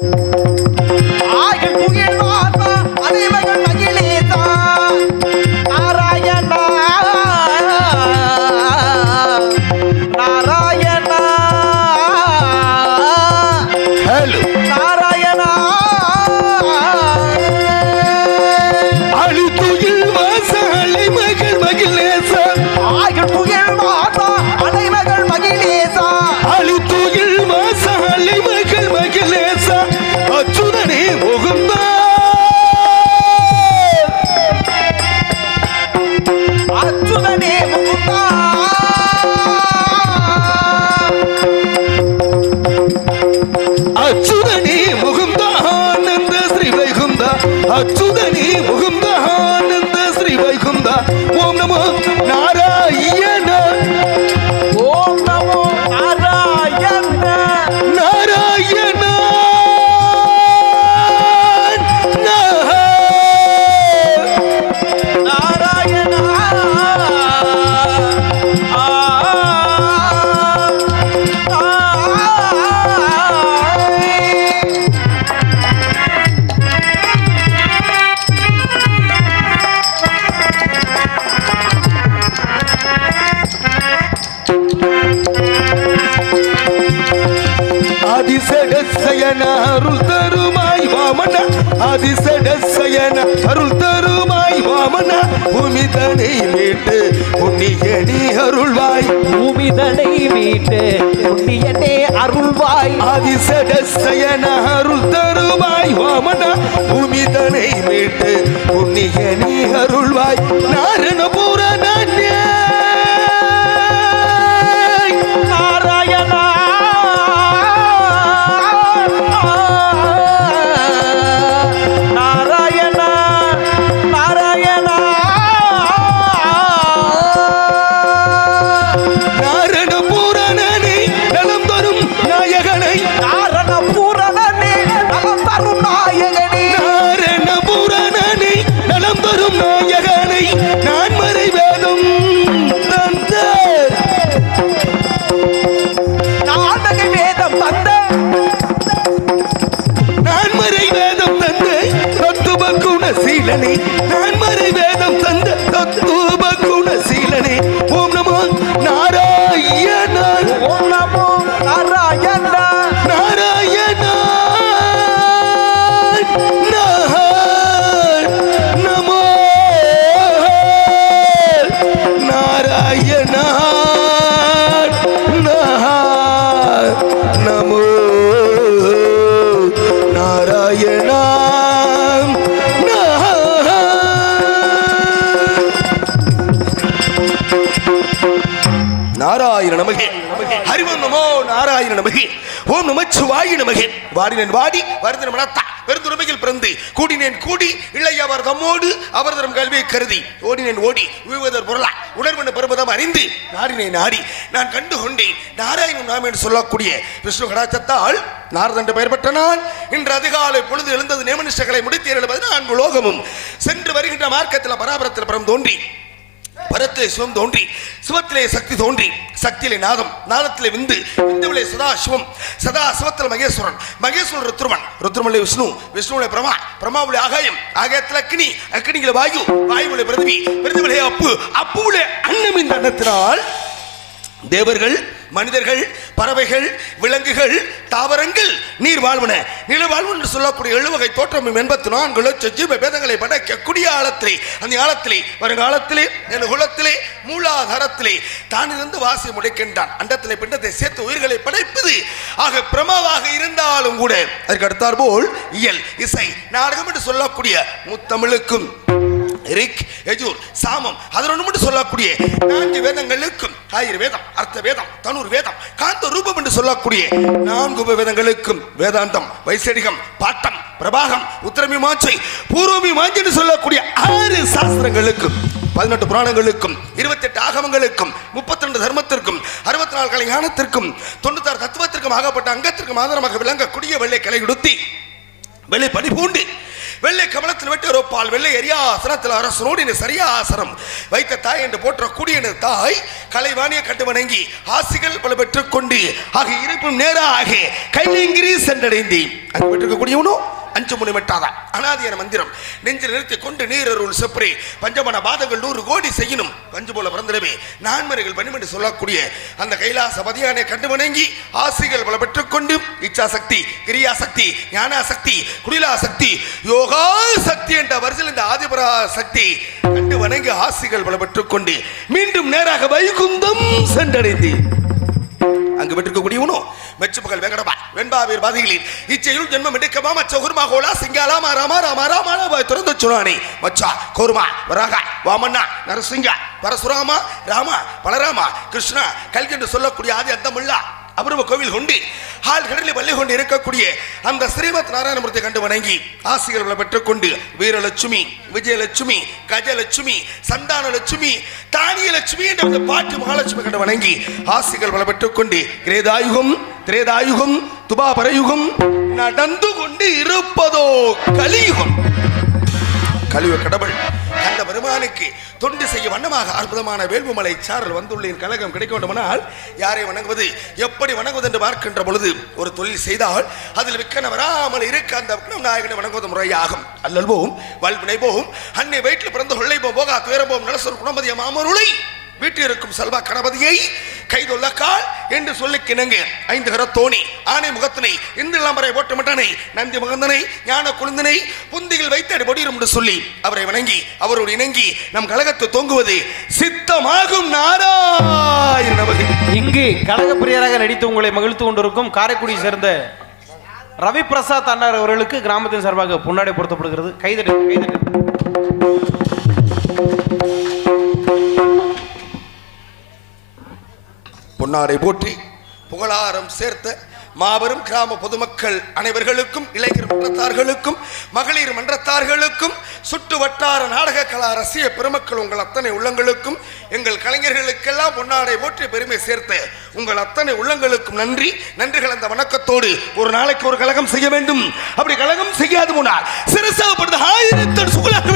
Música அதிசடசயன அருள் தருமாய் வாமன அதிசடசயன அருள் தருமாய் வாமன பூமி தனை மீட்டு புண்ணியடி அருள்வாய். பூமிதனை மீட்டு புண்ணியனே அருள்வாய். அதிசடசயன அருள் தருமாய் வாமன பூமி தனை மீட்டு புண்ணியடி அருள்வாய். நாரண Lenny. நமகே. ஓம் நமச்சிவாய நமகே. வாடினேன் வாடி வருதினம் நடத்தா பெருந்துறமையில் பிறந்து கூடினேன் கூடி இளையவர் தம்மோடு அவர்தரம் கல்வியை கருதி. ஓடினேன் ஓடி உய்வதர் பொருளா உணர்வன பெருமதம் அறிந்து நாடினேன் நாடி நான் கண்டு கொண்டேன் நாராயணன் நாம் என்று சொல்லக்கூடிய விஷ்ணு கடாச்சத்தால் நாரதண்டு பெயர் பெற்ற நான். இன்று அதிகாலை பொழுது எழுந்தது நியமனிஷ்டங்களை முடித்து எழுபது நான்கு லோகமும். சென்று வருகின்ற மார்க்கத்தில் பராபரத்தில் பரம் தோன்றி பரத்திலே சிவம் தோன்றி சிவத்திலே சக்தி தோன்றி சக்தியிலே நாதம் நாதத்திலே விந்து விந்துவிலே சதா சிவம் சதா மகேஸ்வரன். மகேஸ்வரன் ருத்ரமன். ருத்ரமலை விஷ்ணு விஷ்ணுவிலே பிரமா பிரமாவுலே ஆகாயம் ஆகாயத்தில் அக்னி அக்னியிலே வாயு வாயுவிலே பிரதிவி பிரதிவிலே அப்பு அப்புவிலே அன்னம் இந்த அன்னத்தினால் தேவர்கள் மனிதர்கள் பறவைகள் விலங்குகள் தாவரங்கள் நீர் வாழ்வன. நில வாழ்வு என்று சொல்லக்கூடிய எழுவகை தோற்றம் எண்பத்தி நான்கு லட்சம் ஜீவ பேதங்களை படைக்கக்கூடிய ஆழத்திலே அந்த ஆழத்திலே வருங்காலத்திலே என் குலத்திலே மூலாதாரத்திலே தான் இருந்து வாசி முடைக்கின்றான். அண்டத்திலே பிண்டத்தை சேர்த்து உயிர்களை படைப்பது. ஆக பிரமாவாக இருந்தாலும் கூட அதற்கு அடுத்தார் போல் இயல் இசை நாடகம் என்று சொல்லக்கூடிய முத்தமிழுக்கும். ரிக் எஜூர் சாமம். அதனொன்று மட்டும் சொல்லக்கூடிய நான்கு வேதங்களுக்கும் ஆயுர்வேதம் அர்த்த வேதம் தனுர் வேதம் காந்த ரூபம் என்று சொல்லக்கூடிய நான்கு உபவேதங்களுக்கும் வேதாந்தம் வைசடிகம் பாட்டம் பிரபாகம் உத்தரமீமாஞ்சை பூர்வமீமாஞ்சை என்று சொல்லக்கூடிய ஆறு சாஸ்திரங்களுக்கும் பதினெட்டு புராணங்களுக்கும் இருபத்தெட்டு ஆகமங்களுக்கும் முப்பத்தி ரெண்டு தர்மத்திற்கும் அறுபத்தி நாலு கலை ஞானத்திற்கும் தொண்ணூத்தாறு தத்துவத்திற்கும் ஆகப்பட்ட அங்கத்திற்கும் ஆதாரமாக விளங்கக்கூடிய வெள்ளை கலை உடுத்தி வெள்ளை பணி பூண்டு வெள்ளை கமலத்தில் விட்டு பால் வெள்ளை எரியாசனத்தில் அரசனோடு சரியா ஆசனம் வைத்த தாய் என்று போற்ற கூடிய தாய் கலைவாணியை கட்டு வணங்கி ஆசிகள் பல பெற்றுக் கொண்டு ஆக இருப்பும் நேராக கைங்கிரி சென்றடைந்தேன். அங்கு பெற்றிருக்கக்கூடியவனோ அஞ்சு மணி மெட்டாதான் அனாதியான மந்திரம். நெஞ்சில் நிறுத்தி கொண்டு நீர் அருள் செப்பரே பஞ்சமன பாதங்கள் நூறு கோடி செய்யணும் பஞ்சு போல பிறந்திடவே நான்மறைகள் பணிம் சொல்லக்கூடிய அந்த கைலாச பதியானை கண்டு வணங்கி ஆசிகள் பல பெற்றுக்கொண்டு இச்சா சக்தி கிரியா சக்தி ஞானா சக்தி குடிலா சக்தி யோகா சக்தி என்ற வரிசையில் இந்த ஆதிபரா சக்தி கண்டு வணங்கி ஆசிகள் பல பெற்றுக்கொண்டு மீண்டும் நேராக வைகுந்தம் சென்றடைந்தேன். அங்கு பெற்றிருக்கக்கூடியவனோ மெச்சுமகள் வெங்கடபா வெண்பாவீர் பாதிகளில் இச்செயல் ஜென்மம் எடுக்கமா மச்ச குருமா கோலா சிங்காலா மாராமா ராமா ராமா திறந்து சொன்னானே. மச்சா கோருமா வராகா வாமண்ணா நரசிங்கா பரசுராமா ராமா பலராமா கிருஷ்ணா கல்கி என்று சொல்லக்கூடிய ஆதி அந்தமுள்ளா அபூர்வ கோவில் கொண்டு ஹால் கடலில் வள்ளி கொண்டு இருக்கக்கூடிய அந்த ஸ்ரீமத் நாராயணமூர்த்தி கண்டு வணங்கி ஆசிரியர்களை பெற்றுக்கொண்டு வீரலட்சுமி விஜயலட்சுமி கஜலட்சுமி சந்தான லட்சுமி தானிய லட்சுமி என்ற பாட்டு மகாலட்சுமி கண்டு வணங்கி ஆசிரியர்கள் பல பெற்றுக்கொண்டு கிரேதாயுகம் திரேதாயுகம் துபாபரயுகம் நடந்து கொண்டு இருப்பதோ கலியுகம். கலியுக கடவுள். அந்த தொண்டு செய்ய வண்ணமாக அற்புதமான வேல்புமலை சாரல் வந்துள்ளீர் கழகம் கிடைக்க வேண்டுமானால் யாரை வணங்குவது எப்படி வணங்குவது என்று பார்க்கின்ற பொழுது ஒரு தொழில் செய்தால் அதில் விற்கன வராமல் இருக்க அந்த நாயகனை வணங்குவது முறையாகும். அல்லல்வோம் போகும் அன்னை வயிற்றில் பிறந்த கொள்ளைப்போம் போகா துயரம்போம் நலசர் குணமதிய மாமருளை வீட்டில் இருக்கும் செல்வா கணபதியை கைதொல்லக்கால் என்று சொல்லி கிணங்க. ஐந்து கரத்தோணி ஆனை முகத்தினை இந்திலாமரை ஓட்டமட்டனை நந்தி முகந்தனை ஞான குழுந்தனை புந்தியில் வைத்து அடிபடியும் என்று சொல்லி அவரை வணங்கி அவரோடு இணங்கி நம் கழகத்தை தொங்குவது சித்தமாகும் நாராயண நமது இங்கு கழகப்பிரியராக நடித்து உங்களை மகிழ்த்து கொண்டிருக்கும் காரைக்குடியை சேர்ந்த ரவி பிரசாத் அண்ணார் அவர்களுக்கு கிராமத்தின் சார்பாக பொன்னாடை பொருத்தப்படுகிறது. கைதடி கைதடி பொன்னாடை போற்றி புகழாரம் சேர்த்த மாபெரும் கிராம பொதுமக்கள் அனைவர்களுக்கும் இளைஞர் மன்றத்தார்களுக்கும் மகளிர் மன்றத்தார்களுக்கும் சுற்று வட்டார நாடக கலா ரசிக பெருமக்கள் உங்கள் அத்தனை உள்ளங்களுக்கும் எங்கள் கலைஞர்களுக்கெல்லாம் பொன்னாடை போற்றி பெருமை சேர்த்த உங்கள் அத்தனை உள்ளங்களுக்கும் நன்றி. நன்றி கலந்த வணக்கத்தோடு ஒரு நாளைக்கு ஒரு கழகம் செய்ய வேண்டும். அப்படி கழகம் செய்யாது முன்னால் சிறுசாகப்படுது. ஆயிரத்தோடு சுகுலாக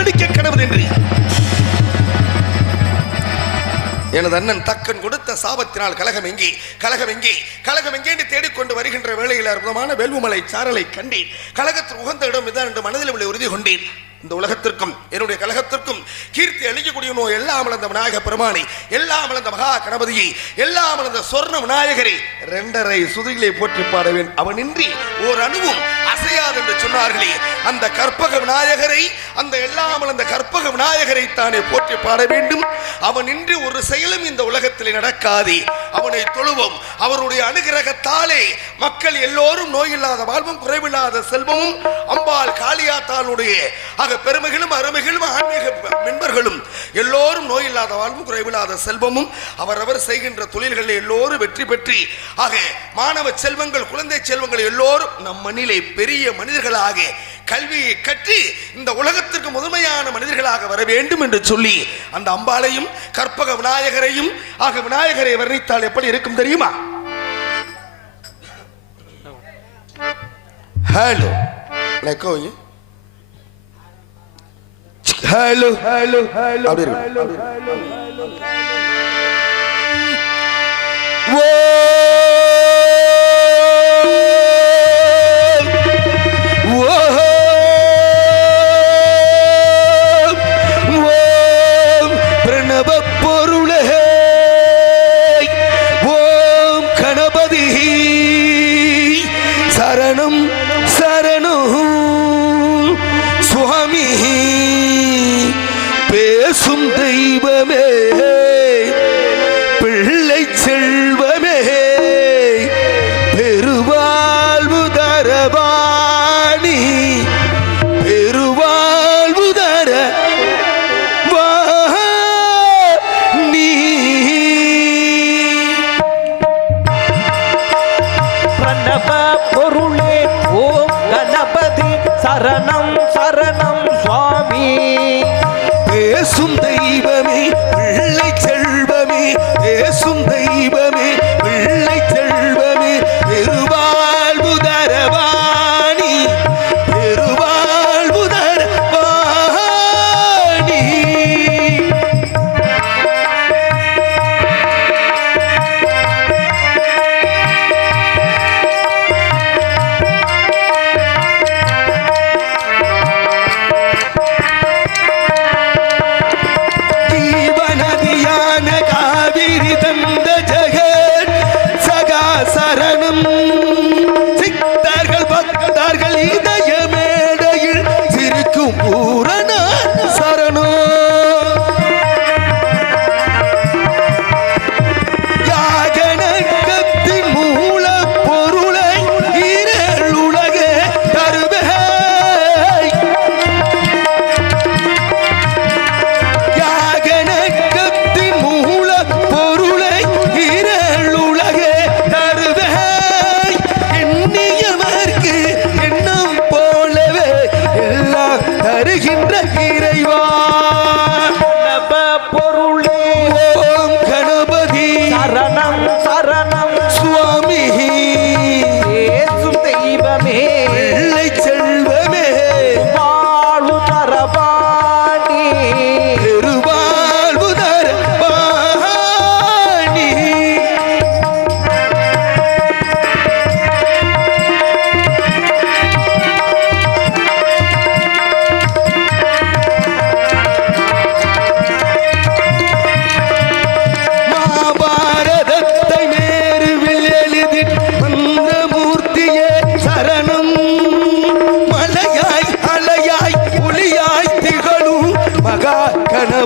எனது அண்ணன் தக்கன் கொடுத்த சாபத்தினால் கலகம் எங்கே கலகம் எங்கே கலகம் எங்கே என்று தேடிக்கொண்டு வருகின்ற வேளையில் அற்புதமான வேல்வுமலை சாரலை கண்டேன். கழகத்தில் உகந்த இடம் இதான் என்று மனதில் உள்ள உறுதி கொண்டேன். இந்த உலகத்திற்கும் என்னுடைய கழகத்திற்கும் கீர்த்தி அழிக்கக்கூடிய நோய் எல்லாம் வளர்ந்த விநாயக பெருமானை எல்லாம் வளர்ந்த மகா கணபதியை எல்லாம் வளர்ந்த சொர்ண விநாயகரை ரெண்டரை சுதிகளை போற்றி பாடுவேன். அவனின்றி ஓர் அணுவும் அசையாது என்று சொன்னார்களே. அந்த கற்பக விநாயகரை அந்த எல்லாம் வளர்ந்த கற்பக விநாயகரை தானே போற்றி பாட வேண்டும். அவனின்றி ஒரு செயலும் இந்த உலகத்தில் நடக்காதே. அவனை தொழுவோம். அவருடைய அனுகிரகத்தாலே மக்கள் எல்லோரும் நோயில்லாத வாழ்வும் குறைவில்லாத செல்வமும் அம்பாள் காளியாத்தாளுடைய ஆக பெருமைகளும் அருமைகளும் ஆன்மீக மென்பர்களும் எல்லோரும் நோயில்லாத வாழ்வும் குறைவில்லாத செல்வமும் அவரவர் செய்கின்ற தொழில்களில் எல்லோரும் வெற்றி பெற்றி ஆக மாணவ செல்வங்கள் குழந்தை செல்வங்கள் எல்லோரும் நம் மண்ணிலே பெரிய மனிதர்களாக கல்வியை கற்று இந்த உலகத்திற்கு முதன்மையான மனிதர்களாக வர வேண்டும் என்று சொல்லி அந்த அம்பாளையும் கற்பக விநாயகரையும் ஆக விநாயகரை வர்ணித்தால் எப்படி இருக்கும் தெரியுமா? ஹலோ லெக்கோய் ஹலோ ஹலோ ஹலோ அப்படி இருக்கு. ஓ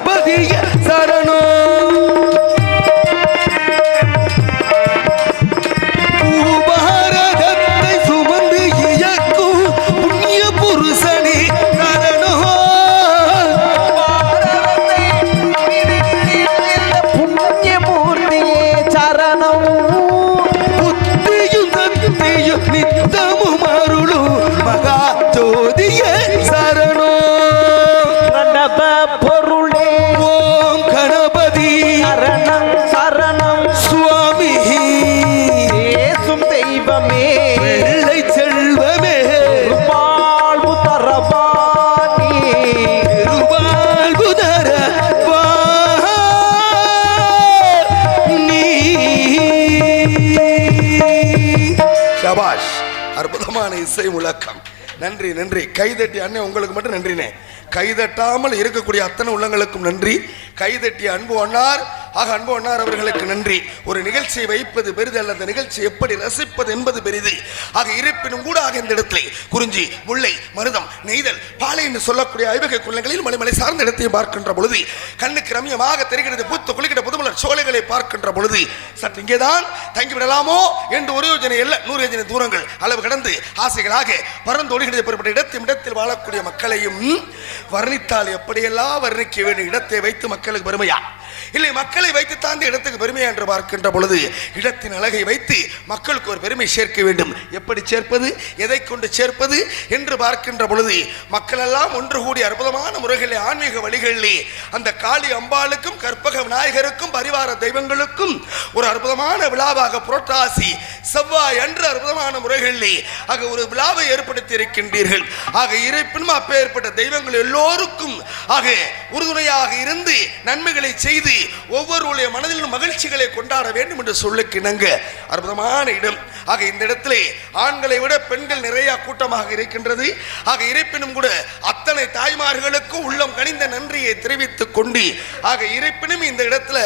Buddy, yeah. இசை முழக்கம். நன்றி நன்றி. கைதட்டி அண்ணே உங்களுக்கு மட்டும் நன்றினே கைதட்டாமல் இருக்கக்கூடிய அத்தனை உள்ளங்களுக்கும் நன்றி. கைதட்டிய அன்பு அண்ணார் ஆக அன்பு அண்ணார் அவர்களுக்கு நன்றி. ஒரு நிகழ்ச்சியை வைப்பது பெரிது அல்ல அந்த நிகழ்ச்சி எப்படி ரசிப்பது என்பது பெரிது. ஆக இருப்பினும் கூட ஆக இந்த இடத்திலே குறிஞ்சி முல்லை மருதம் நெய்தல் பாலை என்று சொல்லக்கூடிய ஐவகை குள்ளங்களில் மலைமலை சார்ந்த இடத்தையும் பார்க்கின்ற பொழுது கண்ணுக்கு ரம்யமாக தெரிகிறது பூத்து குளிக்கிற புதுமலர் சோலைகளை பார்க்கின்ற பொழுது சற்று இங்கேதான் தங்கிவிடலாமோ என்று ஒரு யோஜனை அல்ல நூறு யோஜனை தூரங்கள் அளவு கடந்து ஆசைகளாக பறந்தோடுகிறது பெறப்பட்ட இடத்தையும் இடத்தில் வாழக்கூடிய மக்களையும் வர்ணித்தால் எப்படியெல்லாம் வர்ணிக்க வேண்டும் இடத்தை வைத்து மக்களுக்கு பெருமையா? இல்லை மக்களை வைத்து தாண்டி இடத்துக்கு பெருமையா என்று பார்க்கின்ற பொழுது இடத்தின் அழகை வைத்து மக்களுக்கு ஒரு பெருமை சேர்க்க வேண்டும். எப்படி சேர்ப்பது? எதை கொண்டு சேர்ப்பது? என்று பார்க்கின்ற பொழுது மக்கள் எல்லாம் ஒன்று கூடி அற்புதமான முறைகளில் ஆன்மீக வழிகளிலே அந்த காளி அம்பாளுக்கும் கற்பக விநாயகருக்கும் பரிவார தெய்வங்களுக்கும் ஒரு அற்புதமான விழாவாக புரட்டாசி செவ்வாய் அன்று அற்புதமான முறைகளிலே ஆக ஒரு விழாவை ஏற்படுத்தி இருக்கின்றீர்கள் ஆக இருப்பினும் அப்பேற்பட்ட தெய்வங்கள் எல்லோருக்கும் ஆக உறுதுணையாக இருந்து நன்மைகளை செய்து ஒவ்வொருடைய மனதிலும் மகிழ்ச்சிகளை கொண்டாட வேண்டும் என்று சொல்லுக்கு இணங்க அற்புதமான இடம். ஆக இந்த இடத்திலே ஆண்களை விட பெண்கள் நிறைய கூட்டமாக இருக்கின்றது. ஆக இருப்பினும் கூட அத்தனை தாய்மார்களுக்கும் உள்ளம் கனிந்த நன்றியை தெரிவித்துக் கொண்டு ஆக இருப்பினும் இந்த இடத்துல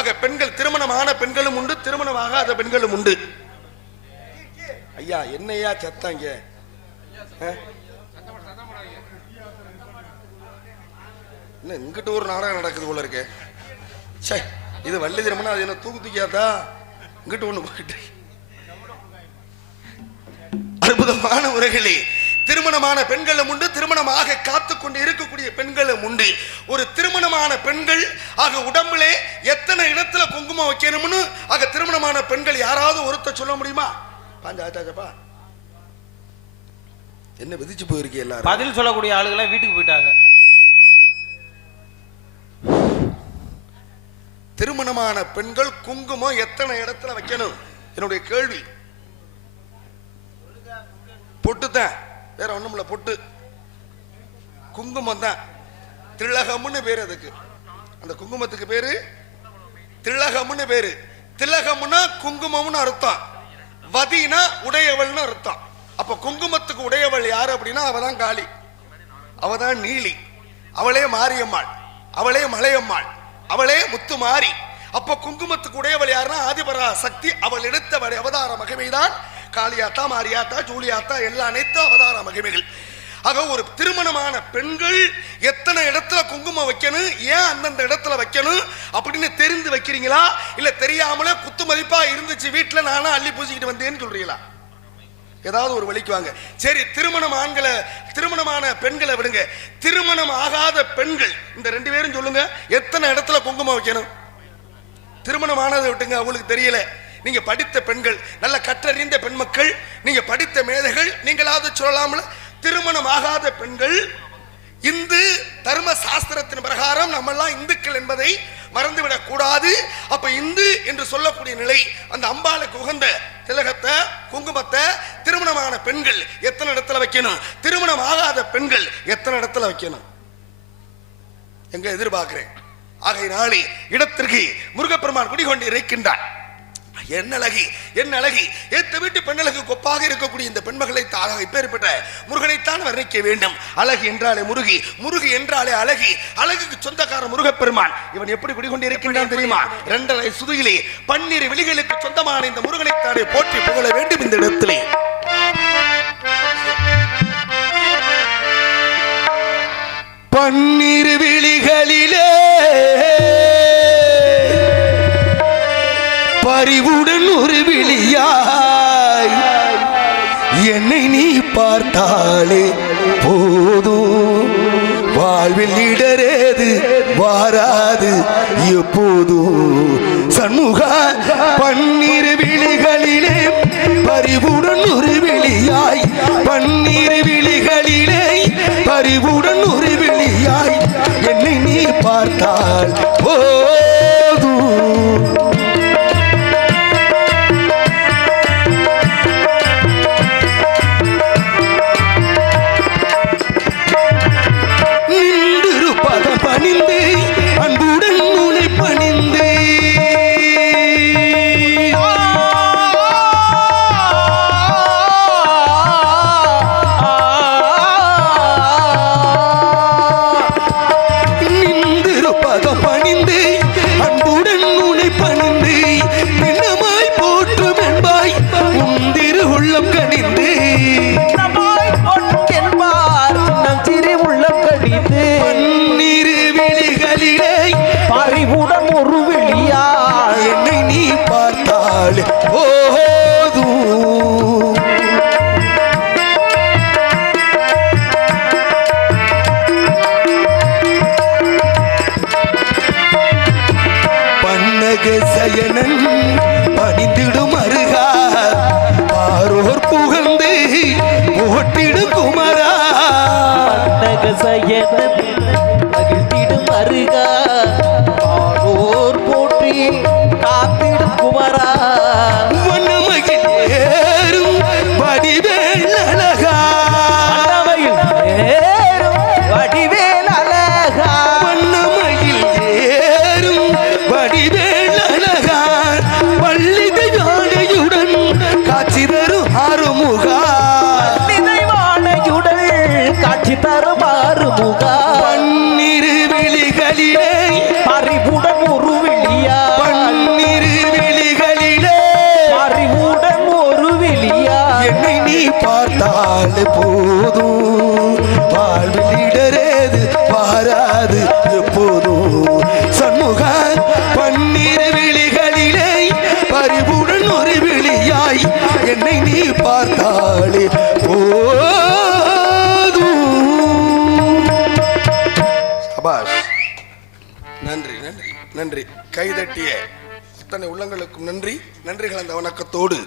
ஆக பெண்கள் திருமணமான பெண்களும் உண்டு திருமணமாகாத பெண்களும் உண்டு. ஐயா என்னையா சத்தாங்க? என்ன இங்கிட்ட ஒரு நாடகம் நடக்குது போல இருக்கு? சே இது வள்ளி திருமணம் அது என்ன தூக்கு தூக்கியாதா இங்கிட்ட ஒண்ணு போயிட்டு. அற்புதமான உரைகளே திருமணமான பெண்களும் உண்டு திருமணமாக காத்து கொண்டு இருக்கக்கூடிய பெண்களும் உண்டு. ஒரு திருமணமான பெண்கள் ஆக உடம்புலே எத்தனை இடத்துல குங்குமம் வைக்கணும்னு ஆக திருமணமான பெண்கள் யாராவது ஒருத்த சொல்ல முடியுமா? பாஞ்சா ஆச்சாச்சப்பா என்ன விதிச்சு போயிருக்கீங்க எல்லாரும். பதில் சொல்லக்கூடிய ஆளுகளை வீட்டுக்கு போயிட்டாங்க. திருமணமான பெண்கள் குங்குமம் எத்தனை இடத்துல வைக்கணும்? என்னுடைய கேள்வி. பொட்டு தான் வேற ஒண்ணும் இல்ல பொட்டு. குங்குமம் தான் திலகம்னு பேர் அதுக்கு. அந்த குங்குமத்துக்கு பேரு? திலகம்னு பேரு. திலகம்னா குங்குமம்னு அர்த்தம். வதினா உடையவள்னு அர்த்தம். அப்ப குங்குமத்துக்கு உடையவள் யாரு அப்படின்னா அவதான் காளி. அவதான் நீலி. அவளே மாரியம்மாள். அவளே மலையம்மாள். அவளே முத்து மாறி அப்ப குங்குமத்துக்கு உடையவள் யாருன்னா ஆதிபரா சக்தி அவள் எடுத்த அவதார மகிமைதான். காளியாத்தா மாரியாத்தா ஜூலியாத்தா எல்லா அனைத்து அவதார மகிமைகள். ஆக ஒரு திருமணமான பெண்கள் எத்தனை இடத்துல குங்குமம் வைக்கணும் ஏன் அந்தந்த இடத்துல வைக்கணும் அப்படின்னு தெரிந்து வைக்கிறீங்களா? இல்ல தெரியாமலே குத்து மதிப்பா இருந்துச்சு வீட்டுல நானும் அள்ளி பூசிக்கிட்டு வந்தேன்னு சொல்றீங்களா? ஏதாவது ஒரு வழிக்கு வாங்க. சரி திருமணம் ஆண்களை திருமணமான பெண்களை விடுங்க. திருமணம் ஆகாத பெண்கள் இந்த ரெண்டு பேரும் சொல்லுங்க எத்தனை இடத்துல குங்குமம் வைக்கணும்? திருமணம் ஆனதை விட்டுங்க அவங்களுக்கு தெரியல. நீங்க படித்த பெண்கள் நல்ல கற்றறிந்த பெண் மக்கள் நீங்க படித்த மேதைகள் நீங்களாவது சொல்லலாம்ல. திருமணம் ஆகாத பெண்கள் இந்து தர்ம சாஸ்திரத்தின் பிரகாரம் நம்மெல்லாம் இந்துக்கள் என்பதை மறந்துவிடக் கூடாது. அப்ப இந்து என்று சொல்லக்கூடிய நிலை அந்த அம்பாளுக்கு உகந்த திலகத்தை குங்குமத்தை திருமணமான பெண்கள் எத்தனை இடத்துல வைக்கணும்? திருமணம் ஆகாத பெண்கள் எத்தனை இடத்துல வைக்கணும்? எங்க எதிர்பார்க்கிறேன். ஆகையினாலே இடத்திற்கு முருகப்பெருமான் குடிகொண்டு இருக்கின்றார். என்ன அழகி என்ன அழகி ஏத்த வீட்டு பெண்ணழகு கொப்பாக இருக்கக்கூடிய இந்த பெண்மகளை தாக இப்பேற்பட்ட முருகனைத்தான் வர்ணிக்க வேண்டும். அழகு என்றாலே முருகி முருகி என்றாலே அழகி அழகுக்கு சொந்தக்கார முருகப்பெருமான். இவன் எப்படி குடிகொண்டு இருக்கின்றான் தெரியுமா? இரண்டரை சுதுகிலே பன்னிரு விழிகளுக்கு சொந்தமான இந்த முருகனைத்தானே போற்றி புகழ வேண்டும் இந்த இடத்திலே. பன்னிரு விழிகளிலே அறிவுடன் ஒரு விழியாய். என்னை நீ பார்த்தாலே போதும். வாழ்வில் இடரேது வாராது எப்போதும். சண்முக பன்னிரு விழிகளிலே பறிவுடன் ஒரு விழியாய். பன்னிரு விழிகளிலே பறிவுடன் ஒரு விழியாய். என்னை நீ பார்த்தால் போ. ¡Por பார்த்தால் போதும். வாழ்வில் இடரேது பாராது எப்போதும். சண்முக பன்னிரு விழிகளிலே பறிவுடன் ஒரு விழியாய் என்னை நீ பார்த்தாலே போதும். சபாஷ் நன்றி நன்றி நன்றி. கைதட்டிய அத்தனை உள்ளங்களுக்கும் நன்றி. நன்றி கலந்த வணக்கத்தோடு.